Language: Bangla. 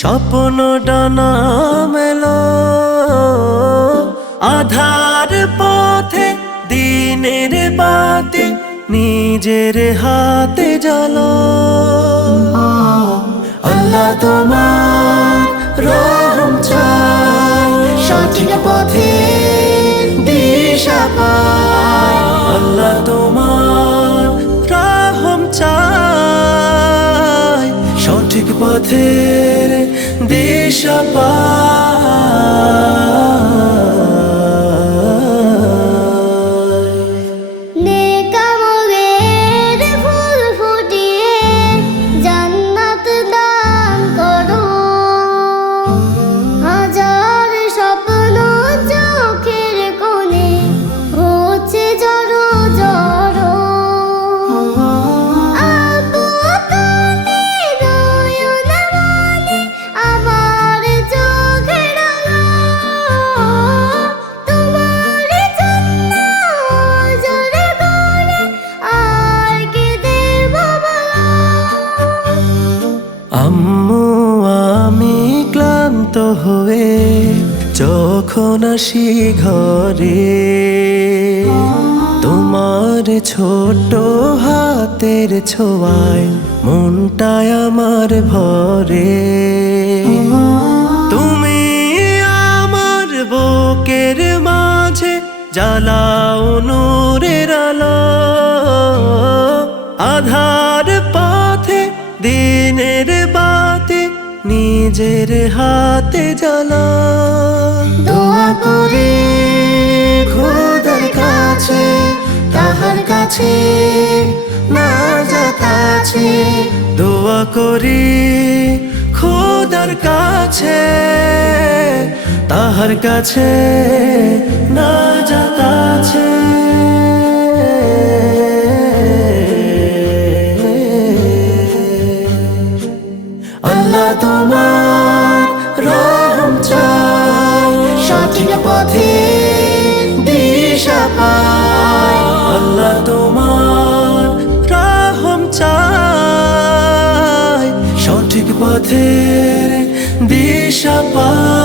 স্বপ্ন ডানা মেলো আধার পথে দিনের বাতি নিজের হাতে জ্বালো। আল্লাহ তোমার রহম চাই, সঠিক পথে দিশা পাই। আল্লাহ তোমার রহম চাই, সঠিক পথের দিশা পাই। নেক আমলের ফুল ফুটিয়ে জান্নাত দান করো। হাজার স্বপ্ন চোখের কোণে হচ্ছে জড়ো জড়ো। আপু তুমি নয়ন মনে আমার চোখের আলো। তোমার জন্য জোরে করে আর কি দেব বলো। আম্মু আমি ক্লান্ত হয়ে যখন আসি ঘরে, তোমার ছোট হাতের ছোঁয়ায় মনটায় আমার ভরে। তুমি আমার বুকের মাঝে জ্বালাও নূরের আলো। আধার পথে দিনের বাতি নিজের হাতে জ্বালা। দোয়া করি খোদার কাছে, তাহার কাছে নাজাত আছে। দোয়া করি খোদার কাছে, তাহার কাছে নাজাত আছে। আল্লাহ তোমার রহম চাই, সঠিক পথে দিশা পাই। আল্লাহ তোমার রহম চাই, সঠিক পথের দিশা পাই।